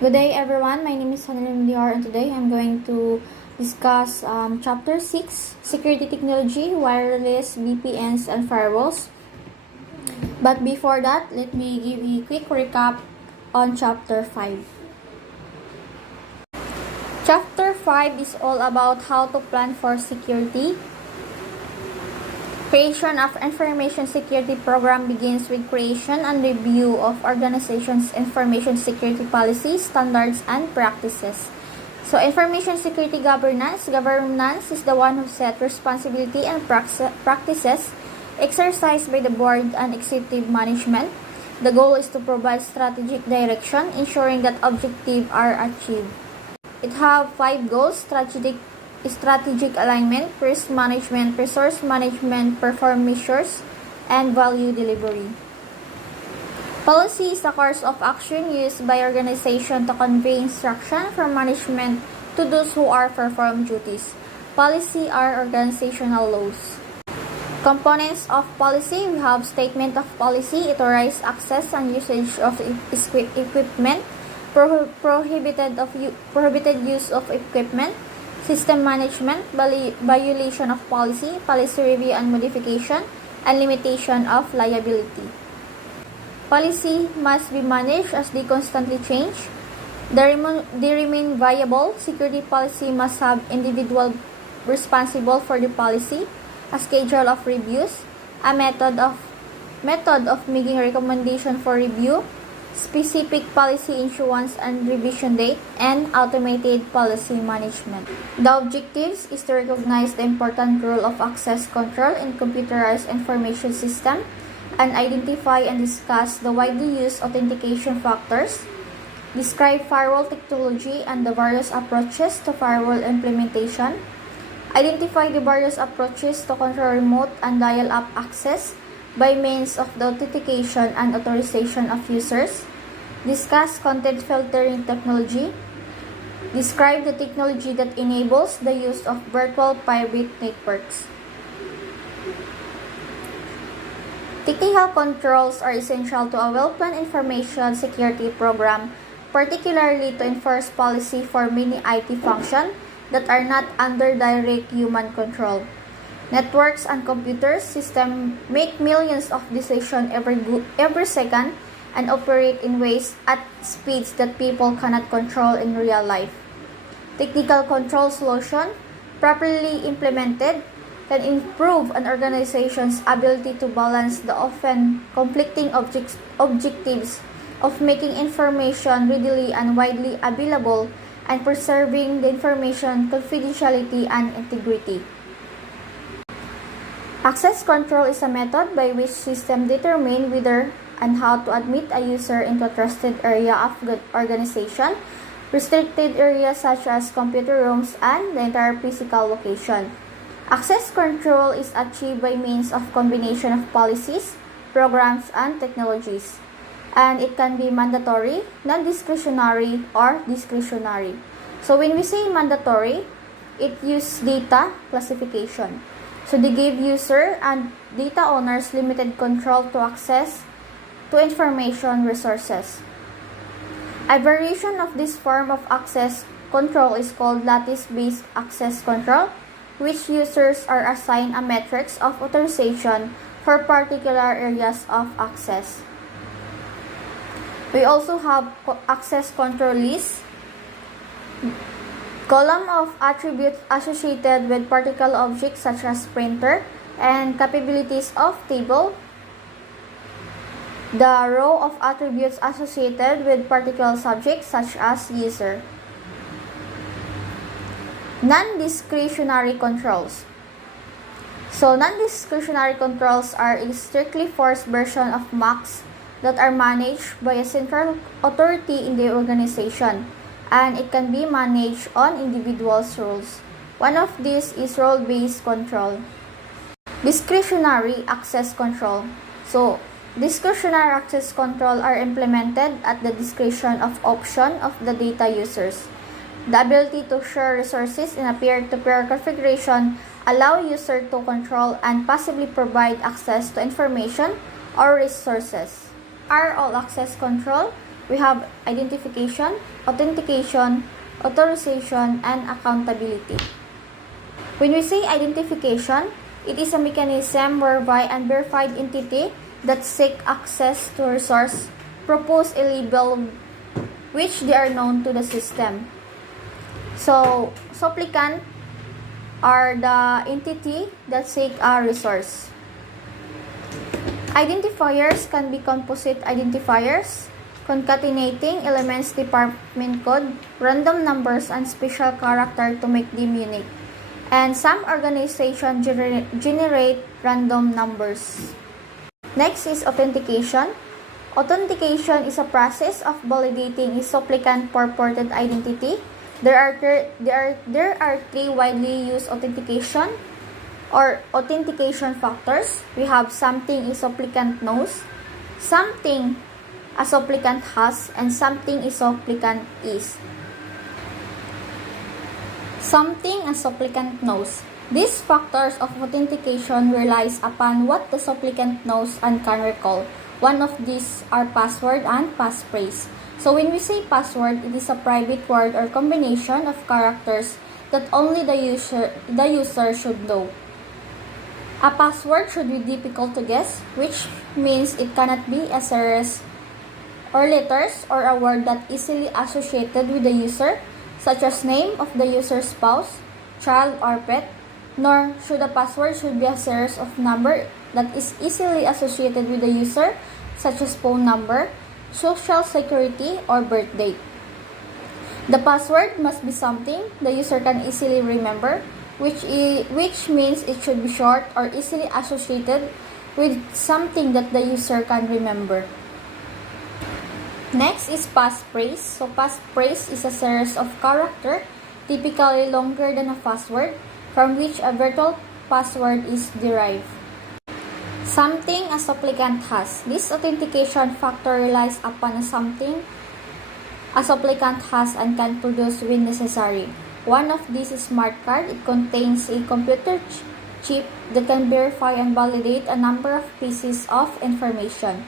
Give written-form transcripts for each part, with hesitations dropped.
Good day everyone, my name is Hanalyn Liar and today I'm going to discuss Chapter 6, Security Technology, Wireless, VPNs, and Firewalls. But before that, let me give a quick recap on Chapter 5. Chapter 5 is all about how to plan for security. Creation of Information Security Program begins with creation and review of organizations' information security policies, standards, and practices. So, information security governance. Governance is the one who sets responsibility and practices exercised by the board and executive management. The goal is to provide strategic direction, ensuring that objectives are achieved. It has 5 goals: strategic alignment, risk management, resource management, performance measures, and value delivery. Policy is a course of action used by organization to convey instruction from management to those who are perform duties. Policy are organizational laws. Components of policy: we have statement of policy, authorized access and usage of equipment, prohibited use of equipment, system management, violation of policy, policy review and modification, and limitation of liability. Policy must be managed as they constantly change. They remain viable. Security policy must have individual responsible for the policy, a schedule of reviews, a method of making recommendation for review, specific policy issuance and revision date, and automated policy management. The objectives is to recognize the important role of access control in computerized information system and identify and discuss the widely used authentication factors, describe firewall technology and the various approaches to firewall implementation, identify the various approaches to control remote and dial-up access by means of the authentication and authorization of users, discuss content filtering technology, describe the technology that enables the use of virtual private networks. Technical controls are essential to a well-planned information security program, particularly to enforce policy for many IT functions that are not under direct human control. Networks and computer systems make millions of decisions every second and operate in ways at speeds that people cannot control in real life. Technical control solutions, properly implemented, can improve an organization's ability to balance the often conflicting objectives of making information readily and widely available and preserving the information confidentiality and integrity. Access control is a method by which systems determine whether and how to admit a user into a trusted area of the organization, restricted areas such as computer rooms, and the entire physical location. Access control is achieved by means of combination of policies, programs, and technologies, and it can be mandatory, non-discretionary, or discretionary. So when we say mandatory, it uses data classification. So they give user and data owners limited control to access to information resources. A variation of this form of access control is called lattice-based access control, which users are assigned a matrix of authorization for particular areas of access. We also have access control list, column of attributes associated with particular objects such as printer, and capabilities of table, the row of attributes associated with particular subjects such as user. Non-discretionary controls. So non-discretionary controls are a strictly forced version of MACs that are managed by a central authority in the organization, and it can be managed on individuals' roles. One of these is role-based control. Discretionary access control. So discretionary access control are implemented at the discretion of option of the data users. The ability to share resources in a peer-to-peer configuration allow users to control and possibly provide access to information or resources. Are all access control we have identification, authentication, authorization, and accountability. When we say identification, it is a mechanism whereby unverified entity that seek access to a resource propose a label which they are known to the system. So, supplicant are the entity that seek a resource. Identifiers can be composite identifiers, concatenating elements, department code, random numbers, and special character to make them unique. And some organizations generate random numbers. Next is authentication. Authentication is a process of validating a supplicant purported identity. There are three widely used authentication or authentication factors. We have something a supplicant knows, something a supplicant has, and something a supplicant is. Something a supplicant knows. These factors of authentication relies upon what the supplicant knows and can recall. One of these are password and passphrase. So when we say password, it is a private word or combination of characters that only the user should know. A password should be difficult to guess, which means it cannot be a series or letters or a word that easily associated with the user, such as name of the user's spouse, child, or pet, nor should a password be a series of number that is easily associated with the user, such as phone number, social security, or birth date. The password must be something the user can easily remember, which means it should be short or easily associated with something that the user can remember. Next is passphrase. So passphrase is a series of characters, typically longer than a password, from which a virtual password is derived. Something a supplicant has. This authentication factor relies upon something a supplicant has and can produce when necessary. One of these is smart card. It contains a computer chip that can verify and validate a number of pieces of information.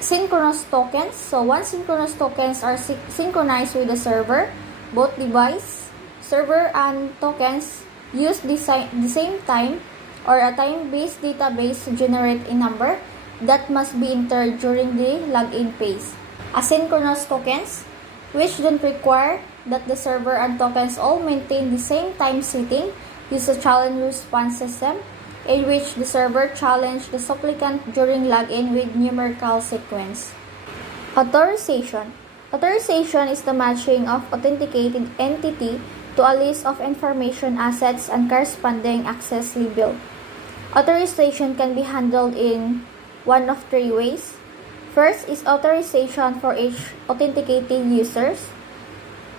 Synchronous tokens. So once synchronous tokens are synchronized with the server, both device, server, and tokens use the same time or a time-based database to generate a number that must be entered during the login phase. Asynchronous tokens, which don't require that the server and tokens all maintain the same time setting, use a challenge response system in which the server challenges the supplicant during login with numerical sequence. Authorization. Authorization is the matching of authenticated entity to a list of information assets and corresponding access label. Authorization can be handled in one of three ways. First is authorization for each authenticated users,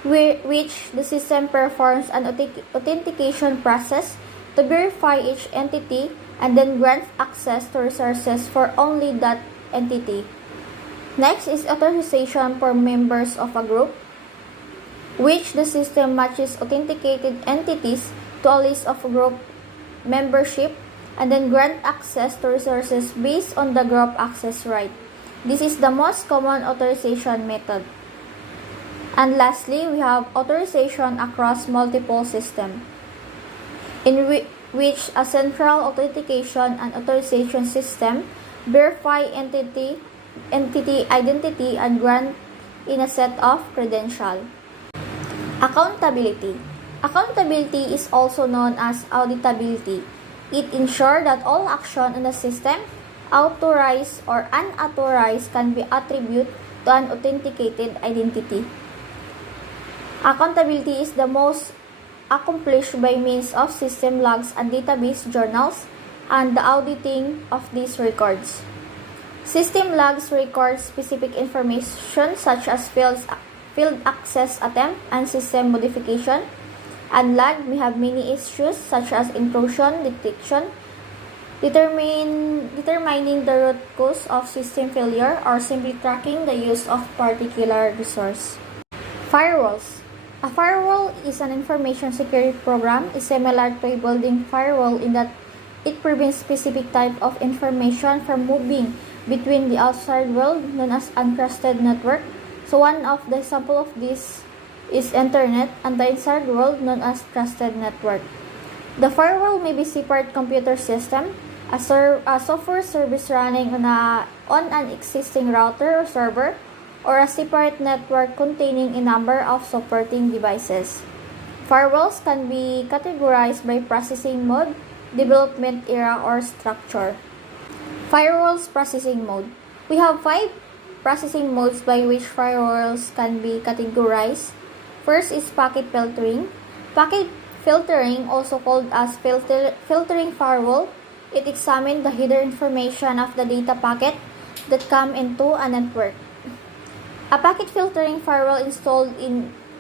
which the system performs an authentication process to verify each entity and then grants access to resources for only that entity. Next is authorization for members of a group, which the system matches authenticated entities to a list of group membership and then grant access to resources based on the group access right. This is the most common authorization method. And lastly, we have authorization across multiple systems, in which a central authentication and authorization system verify entity identity and grant in a set of credentials. Accountability. Accountability is also known as auditability. It ensures that all action in the system, authorized or unauthorized, can be attributed to an authenticated identity. Accountability is the most accomplished by means of system logs and database journals and the auditing of these records. System logs record specific information such as field access attempt and system modification. And log, we have many issues such as intrusion detection, determining the root cause of system failure, or simply tracking the use of particular resource. Firewalls. A firewall is an information security program. Is similar to a building firewall in that it prevents specific type of information from moving between the outside world, known as uncrusted network. So one of the example of this is internet, and the inside world known as trusted network. The firewall may be separate computer system, a software service running on an existing router or server, or a separate network containing a number of supporting devices. Firewalls can be categorized by processing mode, development era, or structure. Firewalls processing mode. We have 5 processing modes by which firewalls can be categorized. First is packet filtering. Packet filtering, also called as filtering firewall, it examines the header information of the data packet that come into a network. A packet filtering firewall installed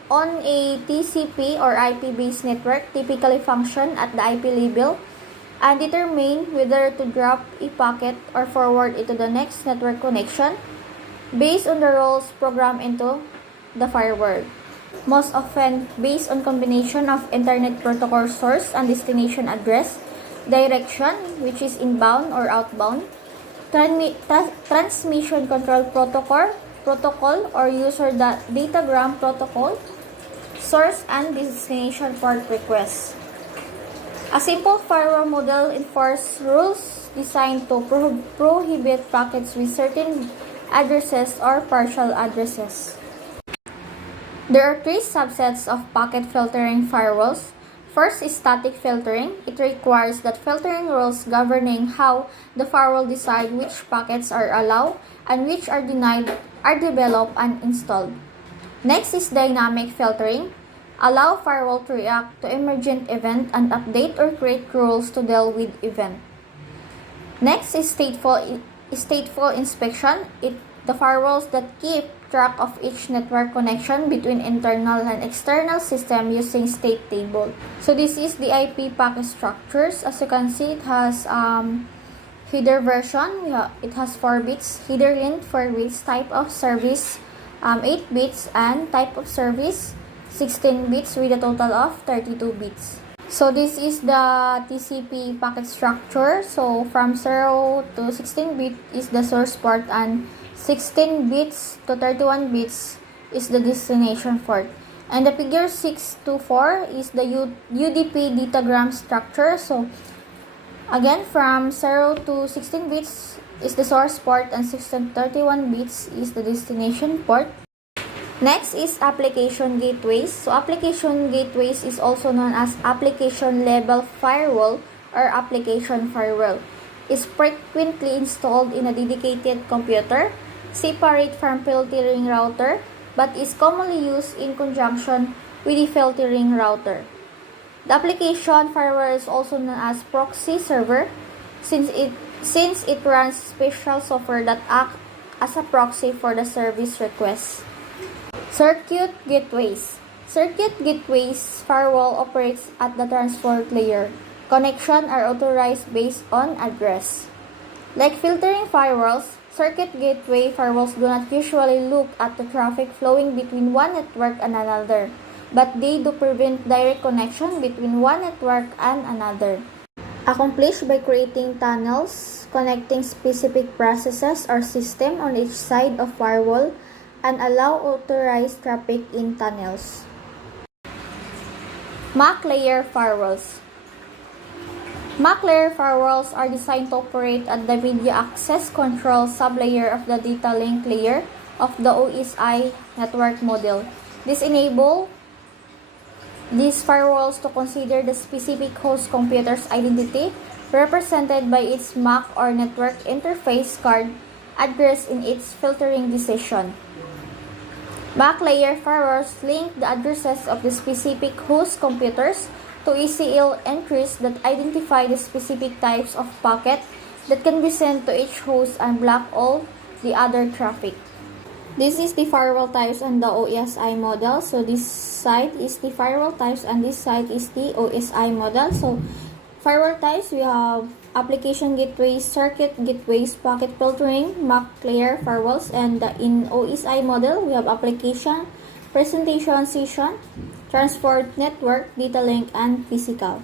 on a TCP or IP-based network typically function at the IP level and determine whether to drop a packet or forward it to the next network connection based on the rules programmed into the firewall. Most often based on combination of Internet Protocol source and destination address, direction, which is inbound or outbound, transmission control protocol or user datagram protocol, source and destination port requests. A simple firewall model enforces rules designed to prohibit packets with certain addresses or partial addresses. There are 3 subsets of packet filtering firewalls. First is static filtering. It requires that filtering rules governing how the firewall decides which packets are allowed and which are denied are developed and installed. Next is dynamic filtering. Allow firewall to react to emergent event and update or create rules to deal with event. Next is stateful inspection. The firewalls that keep track of each network connection between internal and external system using state table. So this is the IP packet structures. As you can see, it has header version. It has 4 bits. Header length 4 bits. Type of service 8 bits, and type of service 16 bits with a total of 32 bits. So this is the TCP packet structure. So from 0 to 16 bit is the source port, and 16 bits to 31 bits is the destination port. And the figure 6 to 4 is the UDP datagram structure. So again, from 0 to 16 bits is the source port, and 16 to 31 bits is the destination port. Next is application gateways. So application gateways is also known as application level firewall or application firewall. It's frequently installed in a dedicated computer, separate from filtering router, but is commonly used in conjunction with the filtering router. The application firewall is also known as proxy server since it runs special software that acts as a proxy for the service request. Circuit gateways. Circuit gateways firewall operates at the transport layer. Connections are authorized based on address. Like filtering firewalls, circuit gateway firewalls do not usually look at the traffic flowing between one network and another, but they do prevent direct connection between one network and another. Accomplished by creating tunnels connecting specific processes or systems on each side of firewall and allow authorized traffic in tunnels. MAC layer firewalls. MAC layer firewalls are designed to operate at the media access control sublayer of the data link layer of the OSI network model. This enables these firewalls to consider the specific host computer's identity represented by its MAC or network interface card address in its filtering decision. MAC layer firewalls link the addresses of the specific host computers to ECL entries that identify the specific types of packet that can be sent to each host and block all the other traffic. This is the firewall types on the OSI model. So this side is the firewall types and this side is the OSI model. So firewall types, we have application gateways, circuit gateways, packet filtering, MAC layer firewalls, and in OSI model, we have application, presentation session, transport network, data link, and physical.